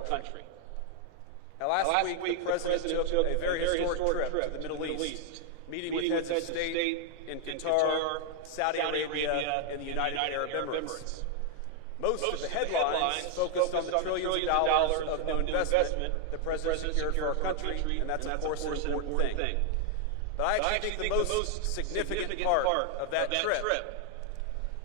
country. Now, last week, the President took a very historic trip to the Middle East, meeting with heads of state in Qatar, Saudi Arabia, and the United Arab Emirates. Most of the headlines focused on the trillions of dollars of new investment the President secured for our country, and that's, of course, an important thing. But I actually think the most significant part of that trip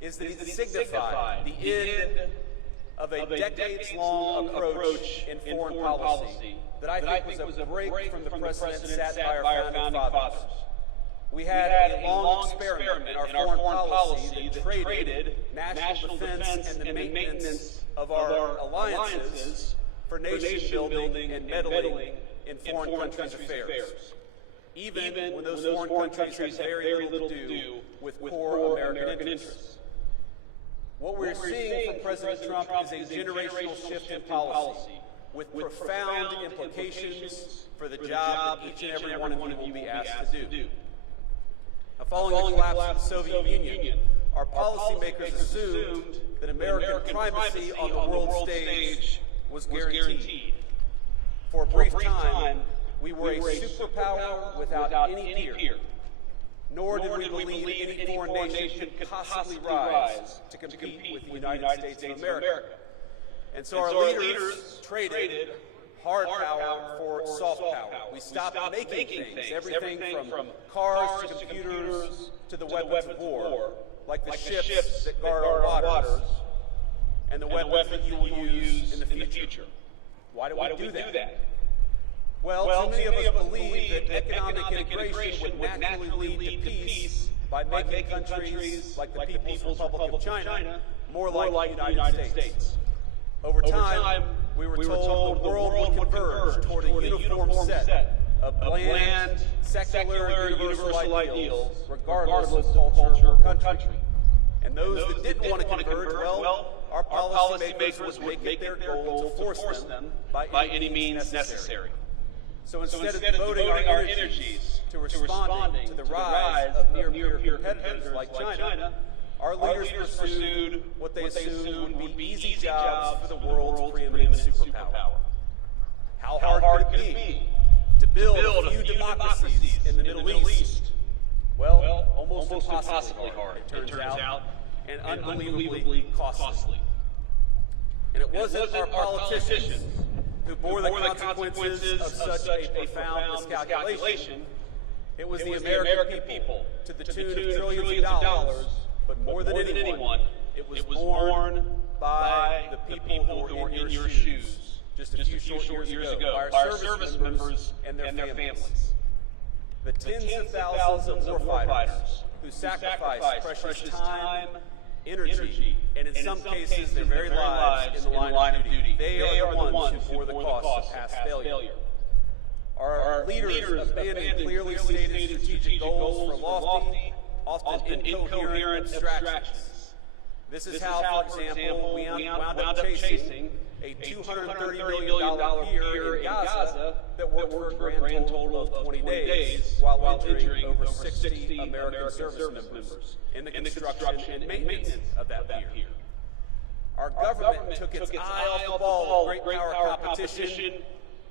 is that it signified the end of a decades-long approach in foreign policy that I think was a break from the precedent set by our founding fathers. We had a long experiment in our foreign policy that traded national defense and the maintenance of our alliances for nation building and meddling in foreign countries' affairs, even when those foreign countries had very little to do with core American interests. What we're seeing from President Trump is a generational shift in policy with profound implications for the job that each and every one of you will be asked to do. Now, following the collapse of the Soviet Union, our policymakers assumed that American primacy on the world stage was guaranteed. For a brief time, we were a superpower without any peer. Nor did we believe any foreign nation could possibly rise to compete with the United States of America. And so our leaders traded hard power for soft power. We stopped making things, everything from cars to computers to the weapons of war, like the ships that guard our waters and the weapons that you will use in the future. Why do we do that? Well, too many of us believe that economic integration would naturally lead to peace by making countries like the People's Republic of China more like the United States. Over time, we were told the world would converge toward a uniform set of bland, secular, universal ideals, regardless of culture or country. And those that didn't want to converge, well, our policymakers would make it their goal to force them by any means necessary. So instead of devoting our energies to responding to the rise of near-peer competitors like China, our leaders pursued what they assumed would be easy jobs for the world's preeminent superpower. How hard could it be to build a few democracies in the Middle East? Well, almost impossibly hard, it turns out, and unbelievably costly. And it wasn't our politicians who bore the consequences of such a profound miscalculation. It was the American people, to the tune of trillions of dollars, but more than anyone, it was borne by the people who were in your shoes just a few short years ago, our service members and their families. The tens of thousands of warfighters who sacrificed precious time, energy, and in some cases their very lives in the line of duty. They are the ones who bore the cost of past failure. Our leaders abandoned clearly stated strategic goals for lofty, often incoherent abstractions. This is how, for example, we wound up chasing a $230 million pier in Gaza that worked for a grand total of 20 days while injuring over 60 American service members in the construction and maintenance of that pier. Our government took its eye off the ball of great power competition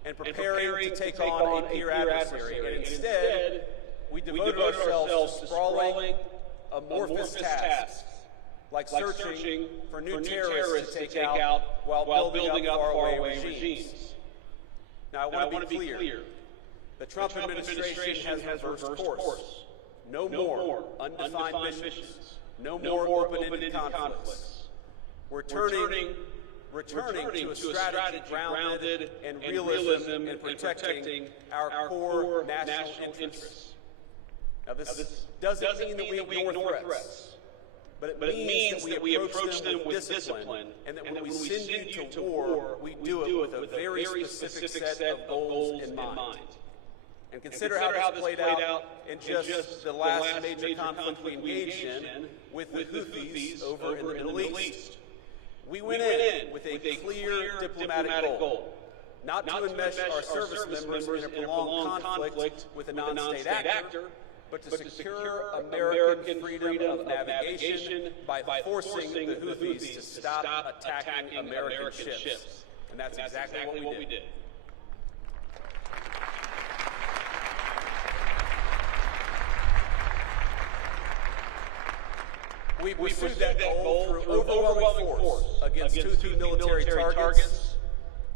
and preparing to take on a peer adversary, and instead, we devoted ourselves to sprawling, amorphous tasks, like searching for new terrorists to take out while building up faraway regimes. Now, I want to be clear. The Trump administration has reversed course. No more undefined missions. No more open-ended conflicts. We're returning to a strategy grounded in realism and protecting our core national interests. Now, this doesn't mean that we ignore threats, but it means that we approach them with discipline, and that when we send you to war, we do it with a very specific set of goals in mind. And consider how this played out in just the last major conflict we engaged in with the Houthis over in the Middle East. We went in with a clear diplomatic goal, not to enmesh our service members in a prolonged conflict with a non-state actor, but to secure American freedom of navigation by forcing the Houthis to stop attacking American ships. And that's exactly what we did. We pursued that goal through overwhelming force against two military targets.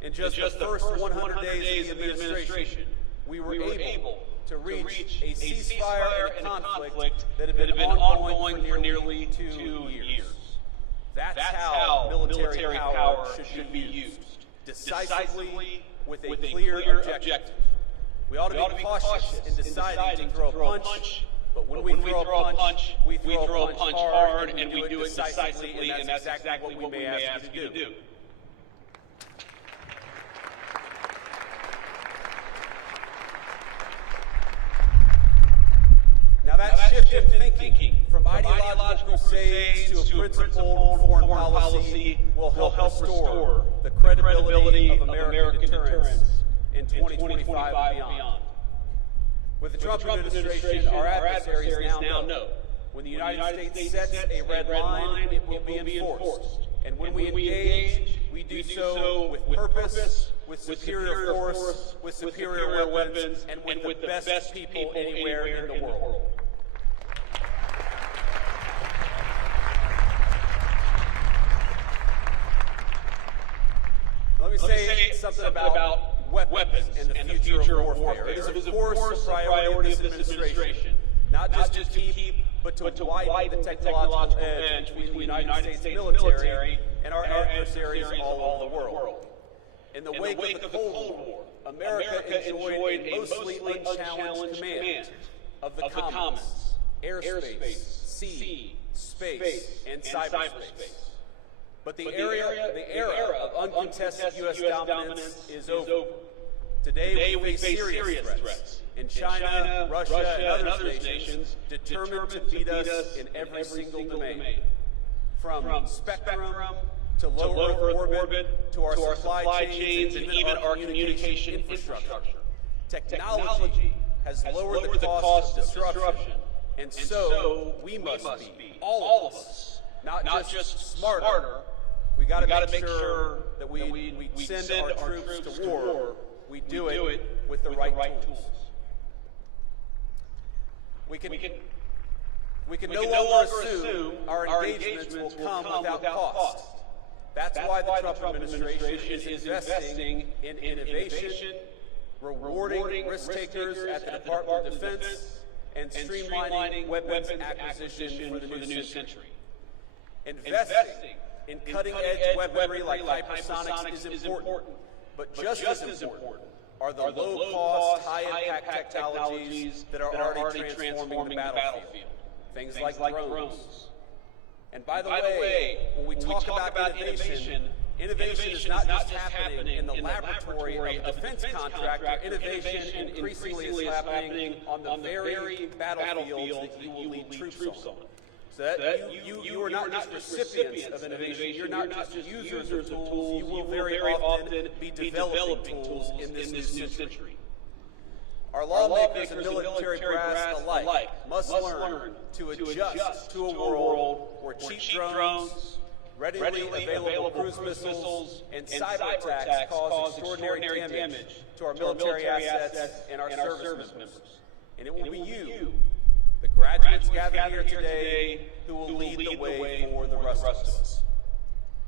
In just the first 100 days of the administration, we were able to reach a ceasefire and a conflict that had been ongoing for nearly 2 years. That's how military power should be used, decisively with a clear objective. We ought to be cautious in deciding to throw a punch, but when we throw a punch, we throw a punch hard, and we do it decisively, and that's exactly what we may ask you to do. Now that shift in thinking from ideological crusades to a principled foreign policy will help restore the credibility of American deterrence in 2025 and beyond. With the Trump administration, our adversaries now know when the United States sets a red line, it will be enforced. And when we engage, we do so with purpose, with superior force, with superior weapons, and with the best people anywhere in the world. Let me say something about weapons and the future of warfare. It is, of course, a priority of this administration, not just to keep, but to widen the technological edge between the United States military and our adversaries all over the world. In the wake of the Cold War, America enjoyed a mostly unchallenged command of the commons, airspace, sea, space, and cyberspace. But the era of uncontested U.S. dominance is over. Today we face serious threats in China, Russia, and other nations determined to beat us in every single domain. From spectrum to low Earth orbit to our supply chains and even our communication infrastructure. Technology has lowered the cost of disruption, and so we must be, all of us, not just smarter. We got to make sure that we send our troops to war. We do it with the right tools. We can no longer assume our engagements will come without cost. That's why the Trump administration is investing in innovation, rewarding risk takers at the Department of Defense, and streamlining weapons acquisition for the new century. Investing in cutting-edge weaponry like hypersonics is important, but just as important are the low-cost, high-impact technologies that are already transforming the battlefield. Things like drones. And by the way, when we talk about innovation is not just happening in the laboratory of a defense contractor. Innovation increasingly is happening on the very battlefields that you will lead troops on. So that you are not just recipients of innovation, you're not just users of tools, you will very often be developing tools in this new century. Our lawmakers and military brass alike must learn to adjust to a world where cheap drones, readily available cruise missiles, and cyber attacks cause extraordinary damage to our military assets and our service members. And it will be you, the graduates gathered here today, who will lead the way for the rest of us.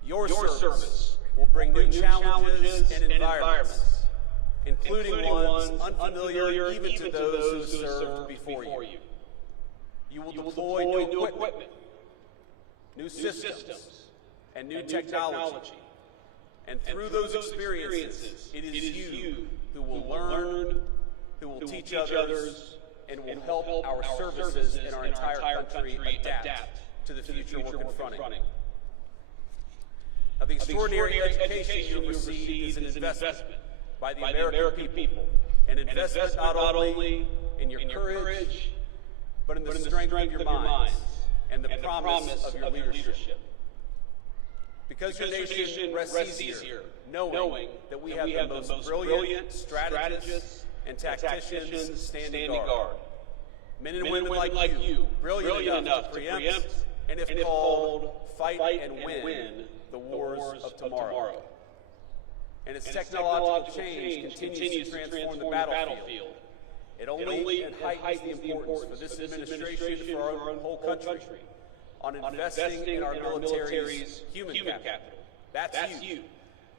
Your service will bring new challenges and environments, including ones unfamiliar even to those who served before you. You will deploy new equipment, new systems, and new technology. And through those experiences, it is you who will learn, who will teach others, and will help our services in our entire country adapt to the future we're confronting. Now, the extraordinary education you receive is an investment by the American people, an investment not only in your courage, but in the strength of your minds and the promise of your leadership. Because your nation rests easier knowing that we have the most brilliant strategists and tacticians standing guard. Men and women like you, brilliant enough to preempt, and if called, fight and win the wars of tomorrow. and its technological change continues to transform the battlefield. It only heightens the importance for this administration, for our whole country, on investing in our military's human capital. That's you.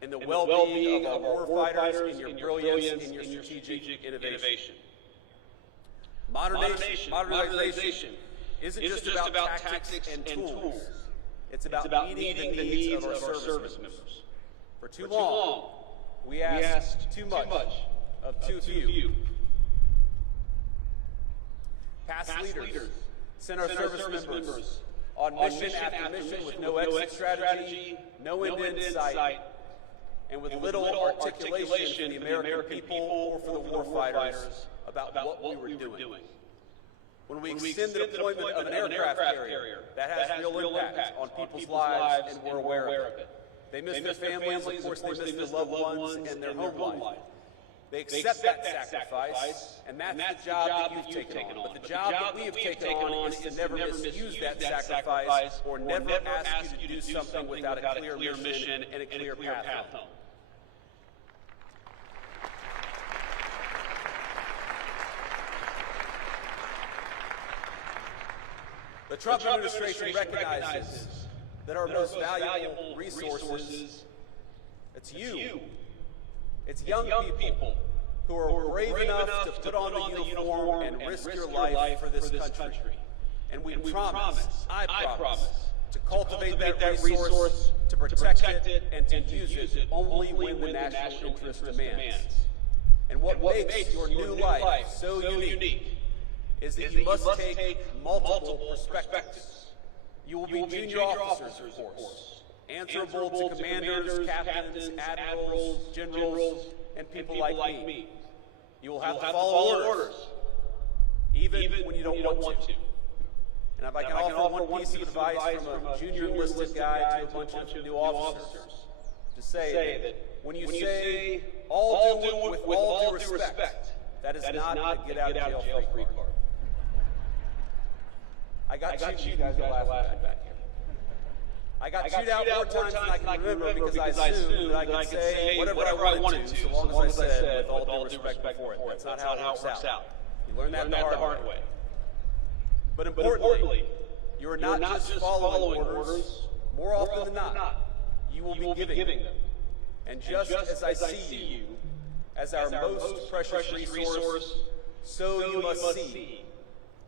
In the well-being of our warfighters, in your brilliance, in your strategic innovation. Modernization isn't just about tactics and tools. It's about meeting the needs of our service members. For too long, we asked too much of too few. Past leaders sent our service members on mission after mission with no exit strategy, no end in sight, and with little articulation for the American people or for the warfighters about what we were doing. When we extend the deployment of an aircraft carrier, that has real impact on people's lives, and we're aware of it. They miss their families, of course they miss their loved ones and their home life. They accept that sacrifice, and that's the job that you've taken on. But the job that we have taken on is to never misuse that sacrifice or never ask you to do something without a clear mission and a clear path home. The Trump administration recognizes that our most valuable resources, it's you. It's young people who are brave enough to put on the uniform and risk your life for this country. And we promise, I promise, to cultivate that resource, to protect it, and to use it only when the national interest demands. And what makes your new life so unique is that you must take multiple perspectives. You will be junior officers, of course, answerable to commanders, captains, admirals, generals, and people like me. You will have to follow orders, even when you don't want to. And if I can offer one piece of advice from a junior enlisted guy to a bunch of new officers, to say that when you say, all do with all due respect, that is not a get-out-of-jail-free card. I got you guys are laughing back here. I got chewed out more times than I can remember because I assumed that I could say whatever I wanted to, so long as I said with all due respect before it. That's not how it works out. You learn that the hard way. But importantly, you are not just following orders. More often than not, you will be giving them. And just as I see you as our most precious resource, so you must see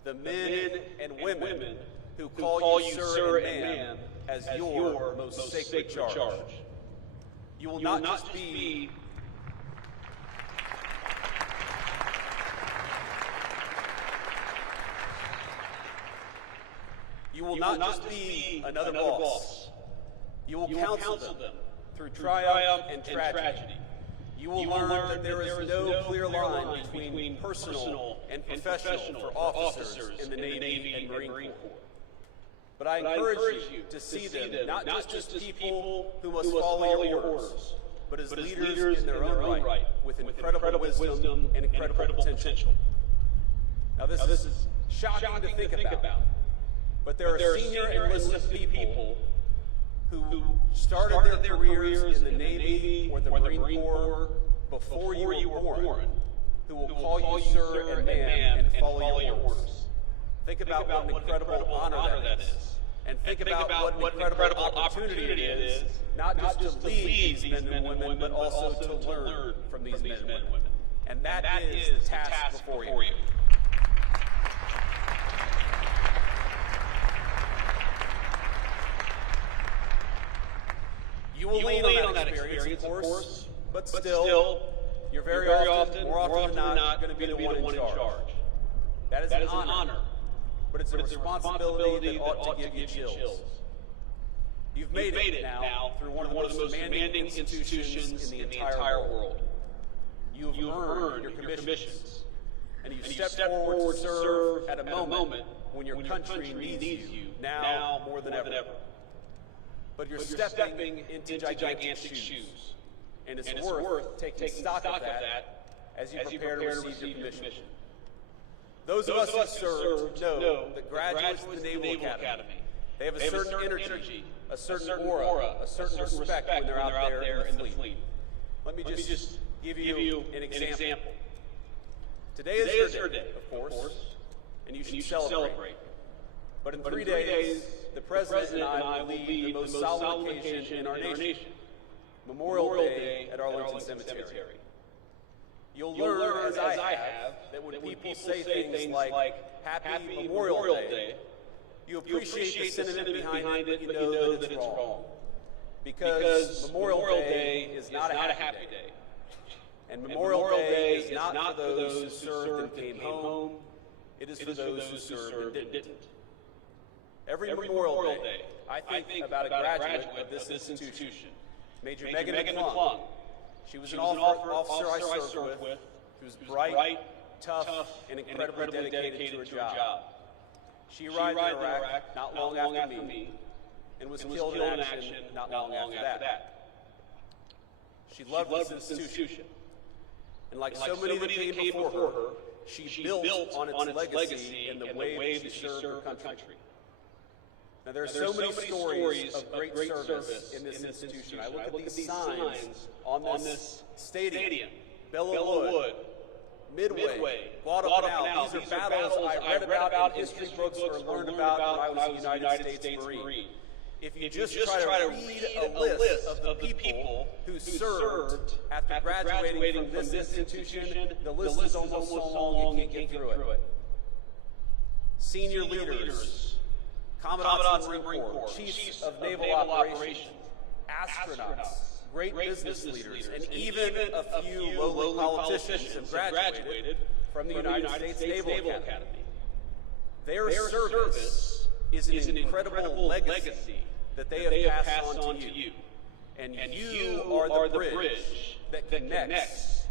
the men and women who call you sir and ma'am as your most sacred charge. You will not just be another boss. You will counsel them through triumph and tragedy. You will learn that there is no clear line between personal and professional for officers in the Navy and Marine Corps. But I encourage you to see them not just as people who must follow your orders, but as leaders in their own right, with incredible wisdom and incredible potential. Now this is shocking to think about, but there are senior enlisted people who started their careers in the Navy or the Marine Corps before you were born, who will call you sir and ma'am and follow your orders. Think about what an incredible honor that is. And think about what an incredible opportunity it is, not just to lead these men and women, but also to learn from these men and women. And that is the task before you. You will lean on that experience, of course, but still, you're very often, more often than not, going to be the one in charge. That is an honor, but it's a responsibility that ought to give you chills. You've made it now through one of the most demanding institutions in the entire world. You have earned your commissions, and you've stepped forward to serve at a moment when your country needs you, now more than ever. But you're stepping into gigantic shoes, and it's worth taking stock of that as you prepare to receive your commission. Those of us who serve know that graduates of the Naval Academy, they have a certain energy, a certain aura, a certain respect when they're out there in the fleet. Let me just give you an example. Today is your day, of course, and you should celebrate. But in 3 days, the President and I will lead the most solemn occasion in our nation, Memorial Day at Arlington Cemetery. You'll learn, as I have, that when people say things like Happy Memorial Day, you appreciate the sentiment behind it, but you know that it's wrong. Because Memorial Day is not a happy day. And Memorial Day is not for those who served and came home. It is for those who served and didn't. Every Memorial Day, I think about a graduate of this institution, Major Megan McClung. She was an officer I served with who was bright, tough, and incredibly dedicated to her job. She arrived in Iraq not long after me and was killed in action not long after that. She loved this institution. And like so many that came before her, she built on its legacy in the way that she served her country. Now, there are so many stories of great service in this institution. I look at these signs on this stadium, Bellawood, Midway, Guadalcanal. These are battles I read about in history books or learned about when I was a United States Marine. If you just try to read a list of the people who served after graduating from this institution, the list is almost so long you can't get through it. Senior leaders, Commandants of the Marine Corps, Chiefs of Naval Operations, astronauts, great business leaders, and even a few lowly politicians have graduated from the United States Naval Academy. Their service is an incredible legacy that they have passed on to you. And you are the bridge that connects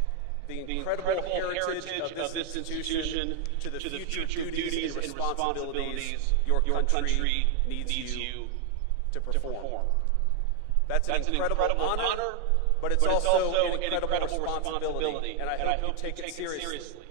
the incredible heritage of this institution to the future duties and responsibilities your country needs you to perform. That's an incredible honor, but it's also an incredible responsibility, and I hope you take it seriously.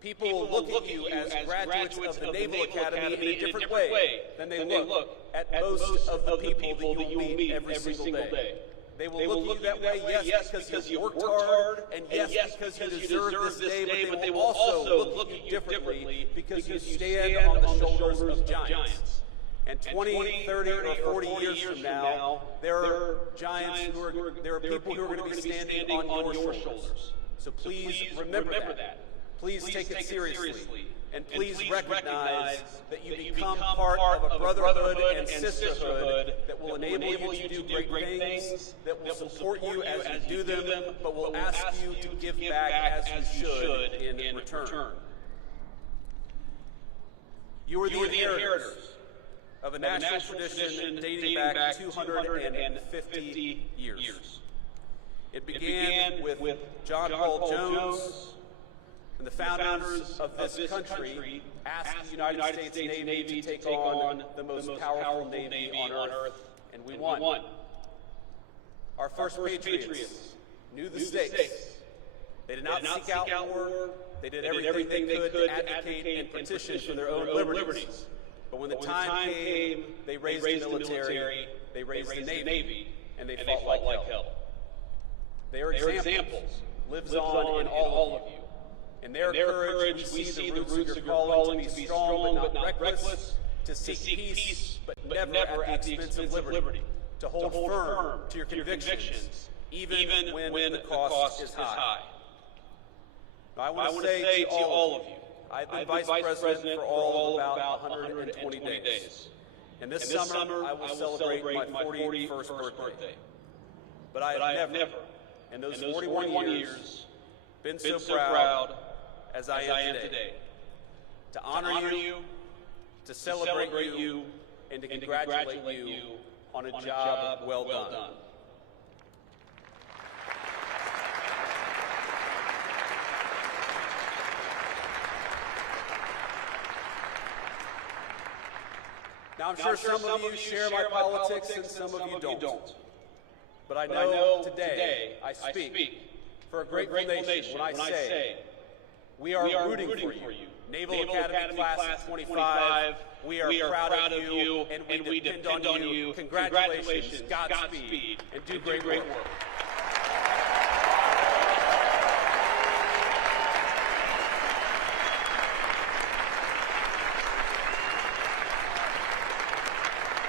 People will look at you as graduates of the Naval Academy in a different way than they look at most of the people that you'll meet every single day. They will look at you that way, yes, because you worked hard, and yes, because you deserve this day, but they will also look at you differently because you stand on the shoulders of giants. And 20, 30, or 40 years from now, there are people who are going to be standing on your shoulders. So please remember that. Please take it seriously. And please recognize that you become part of a brotherhood and sisterhood that will enable you to do great things, that will support you as you do them, but will ask you to give back as you should in return. You are the inheritors of a national tradition dating back 250 years. It began with John Paul Jones, and the founders of this country asked the United States Navy to take on the most powerful Navy on Earth, and we won. Our first patriots knew the stakes. They did not seek out war. They did everything they could to advocate and petition for their own liberties. But when the time came, they raised the military, they raised the Navy, and they fought like hell. They are examples, lives on in all of you. In their courage, we see the roots of your calling to be strong but not reckless, to seek peace but never at the expense of liberty, to hold firm to your convictions, even when the cost is high. Now, I want to say to all of you, I've been Vice President for all of about 120 days. And this summer, I will celebrate my 41st birthday. But I have never, in those 41 years, been so proud as I am today, to honor you, to celebrate you, and to congratulate you on a job well done. Now, I'm sure some of you share my politics and some of you don't. But I know today I speak for a grateful nation when I say we are rooting for you. Naval Academy Class of 25, we are proud of you, and we depend on you. Congratulations, Godspeed, and do great work.